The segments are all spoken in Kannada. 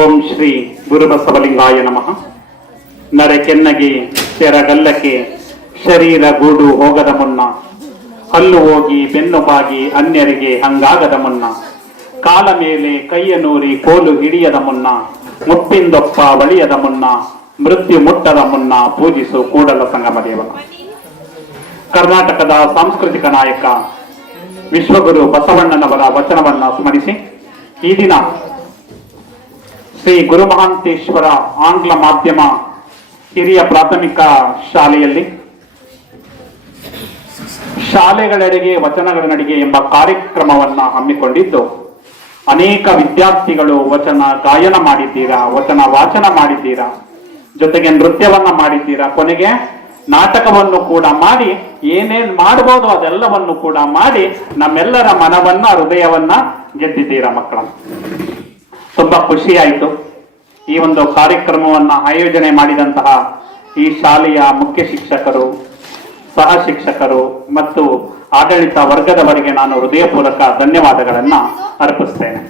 ಓಂ ಶ್ರೀ ಗುರುಬಸವಲಿಂಗಾಯ ನಮಃ. ನರೆ ಕೆನ್ನಗೆ ತೆರಗಲ್ಲಕ್ಕೆ ಶರೀರ ಗೂಡು ಹೋಗದ ಮುನ್ನ, ಹಲ್ಲು ಹೋಗಿ ಬೆನ್ನು ಬಾಗಿ ಅನ್ಯರಿಗೆ ಹಂಗಾಗದ ಮುನ್ನ, ಕಾಲ ಮೇಲೆ ಕೈಯ ನೂರಿ ಕೋಲು ಹಿಡಿಯದ ಮುನ್ನ, ಮುಪ್ಪಿಂದೊಪ್ಪ ಬಳಿಯದ ಮುನ್ನ, ಮೃತ್ಯು ಮುಟ್ಟದ ಮುನ್ನ ಪೂಜಿಸು ಕೂಡಲ ಸಂಗಮ ದೇವನ ಕರ್ನಾಟಕದ ಸಾಂಸ್ಕೃತಿಕ ನಾಯಕ ವಿಶ್ವಗುರು ಬಸವಣ್ಣನವರ ವಚನವನ್ನ ಸ್ಮರಿಸಿ, ಈ ದಿನ ಶ್ರೀ ಗುರುಮಹಾಂತೇಶ್ವರ ಆಂಗ್ಲ ಮಾಧ್ಯಮ ಹಿರಿಯ ಪ್ರಾಥಮಿಕ ಶಾಲೆಯಲ್ಲಿ. ಶಾಲೆಗಳೆಡೆಗೆ ವಚನಗಳ ನಡಿಗೆ ಎಂಬ ಕಾರ್ಯಕ್ರಮವನ್ನ ಹಮ್ಮಿಕೊಂಡಿದ್ದು, ಅನೇಕ ವಿದ್ಯಾರ್ಥಿಗಳು ವಚನ ಗಾಯನ ಮಾಡಿದ್ದೀರಾ, ವಚನ ವಾಚನ ಮಾಡಿದ್ದೀರಾ, ಜೊತೆಗೆ ನೃತ್ಯವನ್ನ ಮಾಡಿದ್ದೀರಾ, ಕೊನೆಗೆ ನಾಟಕವನ್ನು ಕೂಡ ಮಾಡಿ, ಏನೇನ್ ಮಾಡಬಹುದು ಅದೆಲ್ಲವನ್ನು ಕೂಡ ಮಾಡಿ, ನಮ್ಮೆಲ್ಲರ ಮನವನ್ನ, ಹೃದಯವನ್ನ ಗೆದ್ದಿದ್ದೀರಾ ಮಕ್ಕಳ. ತುಂಬಾ ಖುಷಿ ಆಯಿತು. ಈ ಒಂದು ಕಾರ್ಯಕ್ರಮವನ್ನ ಆಯೋಜನೆ ಮಾಡಿದಂತಹ ಈ ಶಾಲೆಯ ಮುಖ್ಯ ಶಿಕ್ಷಕರು, ಸಹ ಶಿಕ್ಷಕರು ಮತ್ತು ಆಡಳಿತ ವರ್ಗದವರಿಗೆ ನಾನು ಹೃದಯಪೂರ್ವಕ ಧನ್ಯವಾದಗಳನ್ನು ಅರ್ಪಿಸ್ತೇನೆ.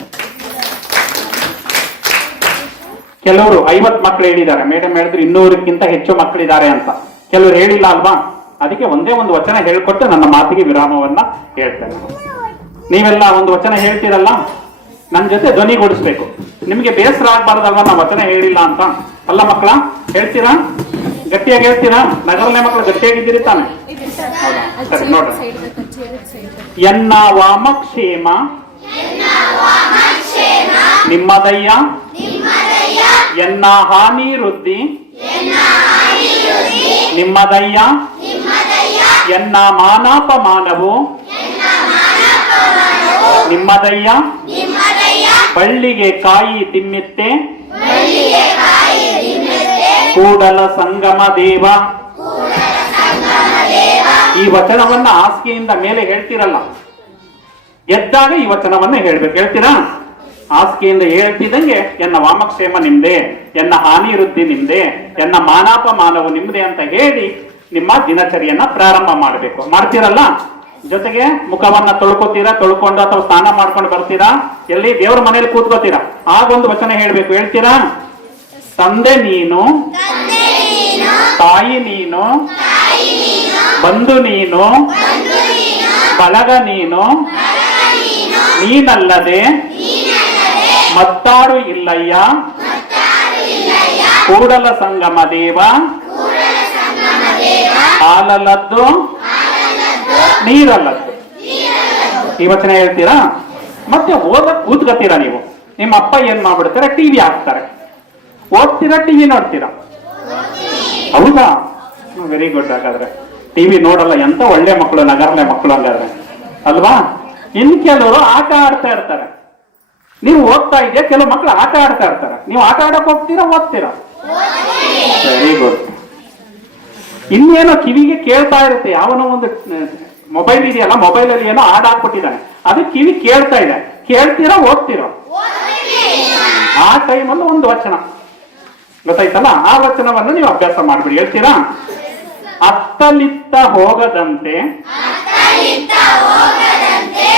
ಕೆಲವರು ಐವತ್ತು ಮಕ್ಕಳು ಹೇಳಿದ್ದಾರೆ ಮೇಡಮ್ ಹೇಳಿದ್ರೆ ಇನ್ನೂರಕ್ಕಿಂತ ಹೆಚ್ಚು ಮಕ್ಕಳಿದ್ದಾರೆ ಅಂತ. ಕೆಲವರು ಹೇಳಿಲ್ಲ ಅಲ್ವಾ? ಅದಕ್ಕೆ ಒಂದೇ ಒಂದು ವಚನ ಹೇಳ್ಕೊಟ್ಟು ನನ್ನ ಮಾತಿಗೆ ವಿರಾಮವನ್ನ ಹೇಳ್ತೇನೆ. ನೀವೆಲ್ಲ ಒಂದು ವಚನ ಹೇಳ್ತೀರಲ್ಲ? ನನ್ನ ಜೊತೆ ಧ್ವನಿಗೂಡಿಸ್ಬೇಕು ನಿಮಗೆ ಬೇಸರ ಆಗ್ಬಾರ್ದಲ್ವಾ? ನಾ ವಚನ ಹೇಳಿಲ್ಲ ಅಂತ. ಅಲ್ಲ ಮಕ್ಕಳ ಹೇಳ್ತೀರಾ? ಗಟ್ಟಿಯಾಗಿ ಹೇಳ್ತೀರಾ? ನಗರನೇ ಮಕ್ಕಳು ಗಟ್ಟಿಯಾಗಿದ್ದೀರಿ ತಾನೆ? ಹೌದಾ? ಸರಿ ನೋಡ್ರಿ. ಎನ್ನ ವಾಮಕ್ಷೇಮ ನಿಮ್ಮದಯ್ಯ? ಎನ್ನ ಹಾನಿ ವೃದ್ಧಿ ನಿಮ್ಮದಯ್ಯ? ಎನ್ನ ಮಾನಾಪಮಾನವು ನಿಮ್ಮದಯ್ಯ? ಬಳ್ಳಿಗೆ ಕಾಯಿ ತಿಮ್ಮಿತ್ತೆ ಕೂಡಲ ಸಂಗಮ ದೇವ. ಈ ವಚನವನ್ನ ಹಾಸಿಗೆಯಿಂದ ಮೇಲೆ ಹೇಳ್ತಿರಲ್ಲ. ಎದ್ದಾಗ ಈ ವಚನವನ್ನ ಹೇಳ್ಬೇಕು. ಹೇಳ್ತೀರಾ? ಹಾಸಿಗೆಯಿಂದ ಹೇಳ್ತಿದ್ದಂಗೆ ಎನ್ನ ವಾಮಕ್ಷೇಮ ನಿಮ್ದೆ ಎನ್ನ ಹಾನಿ ವೃದ್ಧಿ ನಿಮ್ದೆ ಎನ್ನ ಮಾನಾಪ ಮಾನವು ನಿಮ್ದೆ ಅಂತ ಹೇಳಿ ನಿಮ್ಮ ದಿನಚರಿಯನ್ನ ಪ್ರಾರಂಭ ಮಾಡಬೇಕು. ಮಾಡ್ತೀರಲ್ಲ? ಜೊತೆಗೆ ಮುಖವನ್ನ ತೊಳ್ಕೊತೀರಾ, ತೊಳ್ಕೊಂಡು ಅಥವಾ ಸ್ನಾನ ಮಾಡ್ಕೊಂಡು ಬರ್ತೀರಾ, ಎಲ್ಲಿ ದೇವ್ರ ಮನೇಲಿ ಕೂತ್ಕೋತೀರಾ? ಆಗೊಂದು ವಚನ ಹೇಳ್ಬೇಕು. ಹೇಳ್ತೀರಾ? ತಂದೆ ನೀನು, ತಾಯಿ ನೀನು, ಬಂಧು ನೀನು, ಬಳಗ ನೀನು, ನೀನಲ್ಲದೆ ಮತ್ತಾರು ಇಲ್ಲಯ್ಯ, ಕೂಡಲ ಸಂಗಮ ದೇವ, ಹಾಲಲ್ಲದ್ದು ನೀರಲ್ಲದ್ದು ವಚನ ಹೇಳ್ತೀರಾ? ಮತ್ತೆ ಓದಕ್ ಕೂತ್ಕೋತೀರಾ ನೀವು? ನಿಮ್ಮ ಅಪ್ಪ ಏನ್ ಮಾಡ್ಬಿಡ್ತಾರೆ? ಟಿವಿ ಹಾಕ್ತಾರೆ. ಓದ್ತೀರಾ, ಟಿವಿ ನೋಡ್ತೀರಾ? ಹೌದಾ? ವೆರಿ ಗುಡ್ ಹಾಗಾದ್ರೆ. ಟಿವಿ ನೋಡಲ್ಲ, ಎಂತ ಒಳ್ಳೆ ಮಕ್ಕಳು ನಗರಲೆ ಮಕ್ಕಳು ಹಂಗಾದ್ರೆ. ಅಲ್ವಾ? ಇನ್ ಕೆಲವರು ಆಟ ಆಡ್ತಾ ಇರ್ತಾರೆ. ನೀವು ಓದ್ತಾ ಇದೆಯಾ ಕೆಲವು ಮಕ್ಕಳು ಆಟ ಆಡ್ತಾ ಇರ್ತಾರೆ. ನೀವು ಆಟ ಆಡಕ್ ಹೋಗ್ತೀರಾ, ಓದ್ತೀರಾ? ವೆರಿ ಗುಡ್ ಇನ್ನೇನೋ ಕಿವಿಗೆ ಕೇಳ್ತಾ ಇರುತ್ತೆ, ಯಾವನೋ ಒಂದು ಮೊಬೈಲ್ ಇದೆಯಲ್ಲ ಮೊಬೈಲ್ ಅಲ್ಲಿ ಏನೋ ಹಾಡ್ ಹಾಕ್ಬಿಟ್ಟಿದ್ದಾನೆ ಅದು ಕಿವಿ ಕೇಳ್ತಾ ಇದೆ. ಕೇಳ್ತೀರಾ, ಓದ್ತಿರೋ? ಆ ಟೈಮಲ್ಲಿ ಒಂದು ವಚನ. ಗೊತ್ತಾಯ್ತಲ್ಲ? ಆ ವಚನವನ್ನು ನೀವು ಅಭ್ಯಾಸ ಮಾಡ್ಬಿಡಿ. ಹೇಳ್ತೀರಾ? ಅತ್ತಲಿತ್ತ ಹೋಗದಂತೆ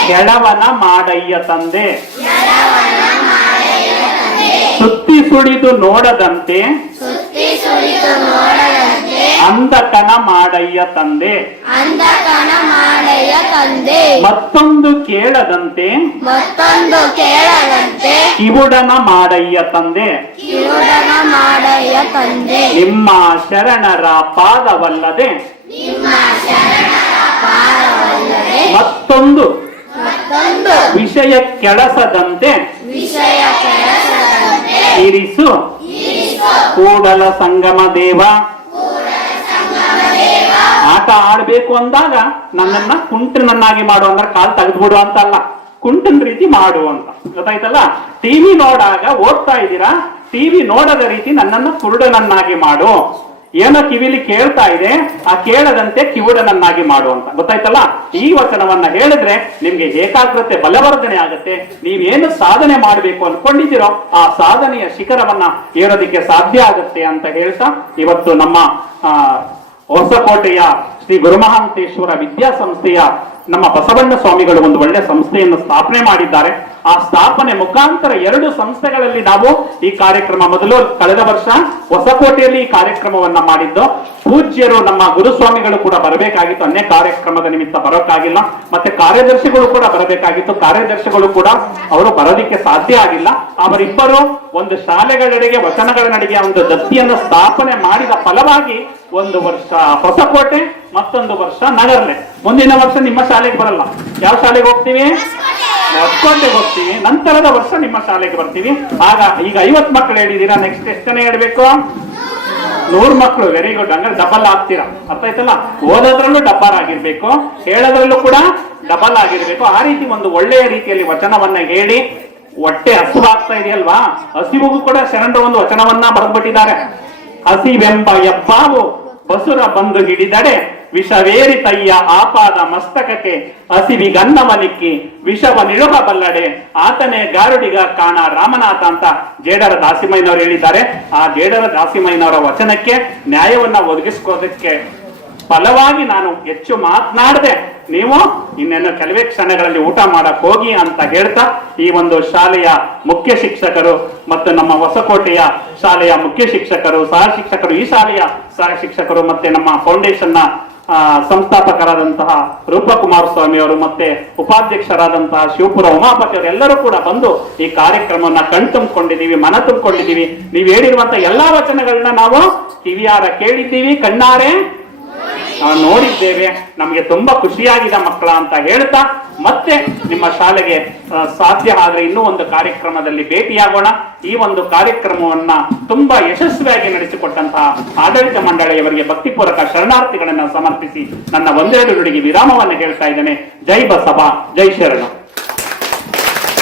ಕೆಳವನ ಮಾಡಯ್ಯ ತಂದೆ. ಸುತ್ತಿ ಸುಳಿದು ನೋಡದಂತೆ ಸುಳಿದು ಮಾಡಯ್ಯ ತಂದೆ. ಅಂಧತನ ಮಾಡಯ್ಯ ತಂದೆ. ಮತ್ತೊಂದು ಕೇಳದಂತೆ. ಮತ್ತೊಂದು ಕೇಳದಂತೆ. ಕಿವುಡನ ಮಾಡಯ್ಯ ತಂದೆ. ಕಿರುಡನ ಮಾಡಯ್ಯ ತಂದೆ. ನಿಮ್ಮ ಶರಣರ ಪಾದವಲ್ಲದೆ. ನಿಮ್ಮ ಶರಣರ ಪಾದವಲ್ಲದೆ. ಮತ್ತೊಂದು. ಮತ್ತೊಂದು. ವಿಷಯ ಕೆಳಸದಂತೆ. ವಿಷಯ ಕೆಲಸದಂತೆ ಇರಿಸು. ಕೂಡಲ ಸಂಗಮ ದೇವ. ಆಟ ಆಡ್ಬೇಕು ಅಂದಾಗ ನನ್ನನ್ನ ಕುಂಟನನ್ನಾಗಿ ಮಾಡು ಅಂದ್ರೆ ಕಾಲ್ ತೆಗೆದ್ಬಿಡು ಅಂತ ಅಲ್ಲ. ಕುಂಟನ್ ರೀತಿ ಮಾಡು ಅಂತ. ಗೊತ್ತಾಯ್ತಲ್ಲ? ಟಿವಿ ನೋಡಾಗ ಓದ್ತಾ ಇದ್ದೀರಾ? ಟಿವಿ ನೋಡದ ರೀತಿ ನನ್ನನ್ನ ಕುರುಡನನ್ನಾಗಿ ಮಾಡು. ಏನೋ ಕಿವಿಲಿ ಕೇಳ್ತಾ ಇದೆ, ಆ ಕೇಳದಂತೆ ಕಿವುಡನನ್ನಾಗಿ ಮಾಡು ಅಂತ. ಗೊತ್ತಾಯ್ತಲ್ಲ? ಈ ವಚನವನ್ನ ಹೇಳಿದ್ರೆ ನಿಮ್ಗೆ ಏಕಾಗ್ರತೆ ಬಲವರ್ಧನೆ ಆಗುತ್ತೆ. ನೀವೇನು ಸಾಧನೆ ಮಾಡಬೇಕು ಅನ್ಕೊಂಡಿದ್ದೀರೋ ಆ ಸಾಧನೆಯ ಶಿಖರವನ್ನ ಏರೋದಿಕ್ಕೆ ಸಾಧ್ಯ ಆಗುತ್ತೆ ಅಂತ ಹೇಳ್ತಾ ಇವತ್ತು ನಮ್ಮ ಹೊಸಕೋಟೆಯ ಶ್ರೀ ಗುರುಮಹಾಂತೇಶ್ವರ ವಿದ್ಯಾಸಂಸ್ಥೆಯ ನಮ್ಮ ಬಸವಣ್ಣ ಸ್ವಾಮಿಗಳು ಒಂದು ಒಳ್ಳೆ ಸಂಸ್ಥೆಯನ್ನು ಸ್ಥಾಪನೆ ಮಾಡಿದ್ದಾರೆ. ಆ ಸ್ಥಾಪನೆ ಮುಖಾಂತರ ಎರಡು ಸಂಸ್ಥೆಗಳಲ್ಲಿ ನಾವು ಈ ಕಾರ್ಯಕ್ರಮ ಮೊದಲು ಕಳೆದ ವರ್ಷ ಹೊಸಕೋಟೆಯಲ್ಲಿ ಈ ಕಾರ್ಯಕ್ರಮವನ್ನ ಮಾಡಿದ್ದು. ಪೂಜ್ಯರು ನಮ್ಮ ಗುರುಸ್ವಾಮಿಗಳು ಕೂಡ ಬರಬೇಕಾಗಿತ್ತು. ಅನ್ಯ ಕಾರ್ಯಕ್ರಮದ ನಿಮಿತ್ತ ಬರೋಕ್ಕಾಗಿಲ್ಲ. ಮತ್ತೆ ಕಾರ್ಯದರ್ಶಿಗಳು ಕೂಡ ಬರಬೇಕಾಗಿತ್ತು. ಕಾರ್ಯದರ್ಶಿಗಳು ಕೂಡ ಅವರು ಬರೋದಿಕ್ಕೆ ಸಾಧ್ಯ ಆಗಿಲ್ಲ. ಅವರಿಬ್ಬರು ಒಂದು ಶಾಲೆಗಳೆಡೆಗೆ ವಚನಗಳ ನಡೆಗೆ ಒಂದು ದತ್ತಿಯನ್ನು ಸ್ಥಾಪನೆ ಮಾಡಿದ ಫಲವಾಗಿ ಒಂದು ವರ್ಷ ಹೊಸಕೋಟೆ ಮತ್ತೊಂದು ವರ್ಷ ನಗರ್ಲೆ. ಮುಂದಿನ ವರ್ಷ ನಿಮ್ಮ ಶಾಲೆಗೆ ಬರಲ್ಲ. ಯಾವ ಶಾಲೆಗೆ ಹೋಗ್ತೀವಿ? ಹೊಸಕೋಟೆಗೆ ಹೋಗ್ತೀವಿ. ನಂತರದ ವರ್ಷ ನಿಮ್ಮ ಶಾಲೆಗೆ ಬರ್ತೀವಿ. ಆಗ ಈಗ ಐವತ್ ಮಕ್ಕಳು ಹೇಳಿದೀರಾ ನೆಕ್ಸ್ಟ್ ಎಷ್ಟನೇ ಹೇಳಬೇಕು? ನೂರು ಮಕ್ಕಳು ವೆರಿ ಗುಡ್ ಹಂಗಾರೆ ಡಬಲ್ ಆಗ್ತೀರಾ? ಅರ್ಥ ಆಯ್ತಲ್ಲ ಓದೋದ್ರಲ್ಲೂ ಡಬ್ಬಲ್ ಆಗಿರ್ಬೇಕು. ಹೇಳೋದ್ರಲ್ಲೂ ಕೂಡ ಡಬಲ್ ಆಗಿರ್ಬೇಕು. ಆ ರೀತಿ ಒಂದು ಒಳ್ಳೆಯ ರೀತಿಯಲ್ಲಿ ವಚನವನ್ನ ಹೇಳಿ, ಹೊಟ್ಟೆ ಹಸುವಾಗ್ತಾ ಇದೆಯಲ್ವಾ? ಹಸಿವಿಗೂ ಕೂಡ ಶರಣರು ಒಂದು ವಚನವನ್ನ ಬರೆದ್ಬಿಟ್ಟಿದ್ದಾರೆ. ಹಸಿವೆಂಬ ಎಬ್ಬಾವು ಬಸುರ ಬಂದು ಹಿಡಿದಡೆ ವಿಷವೇರಿ ತಯ್ಯ ಆಪಾದ ಮಸ್ತಕಕ್ಕೆ ಹಸಿವಿಗನ್ನವಲಿಕ್ಕಿ ವಿಷವ ನಿಳುಹಬಲ್ಲಡೆ ಆತನೇ ಗಾರುಡಿಗ ಕಾಣ ರಾಮನಾಥ ಅಂತ ಜೇಡರ ದಾಸಿಮಯ್ಯನವರು ಹೇಳಿದ್ದಾರೆ. ಆ ಜೇಡರ ದಾಸಿಮಯ್ಯನವರ ವಚನಕ್ಕೆ ನ್ಯಾಯವನ್ನ ಒದಗಿಸ್ಕೋದಕ್ಕೆ ಫಲವಾಗಿ ನಾನು ಹೆಚ್ಚು ಮಾತನಾಡದೆ, ನೀವು ಇನ್ನೇನು ಕೆಲವೇ ಕ್ಷಣಗಳಲ್ಲಿ ಊಟ ಮಾಡಕ್ ಹೋಗಿ ಅಂತ ಹೇಳ್ತಾ, ಈ ಒಂದು ಶಾಲೆಯ ಮುಖ್ಯ ಶಿಕ್ಷಕರು ಮತ್ತು ನಮ್ಮ ಹೊಸಕೋಟೆಯ ಶಾಲೆಯ ಮುಖ್ಯ ಶಿಕ್ಷಕರು, ಸಹ ಶಿಕ್ಷಕರು, ಈ ಶಾಲೆಯ ಸಹ ಶಿಕ್ಷಕರು ಮತ್ತೆ ನಮ್ಮ ಫೌಂಡೇಶನ್ನ ಸಂಸ್ಥಾಪಕರಾದಂತಹ ರೂಪಕುಮಾರ ಸ್ವಾಮಿ ಅವರು ಮತ್ತೆ ಉಪಾಧ್ಯಕ್ಷರಾದಂತಹ ಶಿವಪುರ ಉಮಾಪತಿ ಎಲ್ಲರೂ ಕೂಡ ಬಂದು ಈ ಕಾರ್ಯಕ್ರಮವನ್ನ ಕಣ್ತುಂಬಿಕೊಂಡಿದ್ದೀವಿ ಮನ ತುಂಬಿಕೊಂಡಿದ್ದೀವಿ. ನೀವು ಹೇಳಿರುವಂತಹ ಎಲ್ಲಾ ವಚನಗಳನ್ನ ನಾವು ಕಿವಿಯಾರ ಕೇಳಿದ್ದೀವಿ, ಕಣ್ಣಾರೆ ನಾವು ನೋಡಿದ್ದೇವೆ, ನಮಗೆ ತುಂಬಾ ಖುಷಿಯಾಗಿದೆ ಮಕ್ಕಳ ಅಂತ ಹೇಳ್ತಾ, ಮತ್ತೆ ನಿಮ್ಮ ಶಾಲೆಗೆ ಸಾಧ್ಯ ಆದ್ರೆ ಇನ್ನೂ ಒಂದು ಕಾರ್ಯಕ್ರಮದಲ್ಲಿ ಭೇಟಿಯಾಗೋಣ. ಈ ಒಂದು ಕಾರ್ಯಕ್ರಮವನ್ನ ತುಂಬಾ ಯಶಸ್ವಿಯಾಗಿ ನಡೆಸಿಕೊಟ್ಟಂತಹ ಆಡಳಿತ ಮಂಡಳಿಯವರಿಗೆ ಭಕ್ತಿಪೂರ್ವಕ ಶರಣಾರ್ಥಿಗಳನ್ನ ಸಮರ್ಪಿಸಿ ನನ್ನ ಒಂದೆರಡು ನುಡಿಗೆ ವಿರಾಮವನ್ನು ಹೇಳ್ತಾ ಇದ್ದೇನೆ. ಜೈ ಬಸವ, ಜೈ ಶರಣ.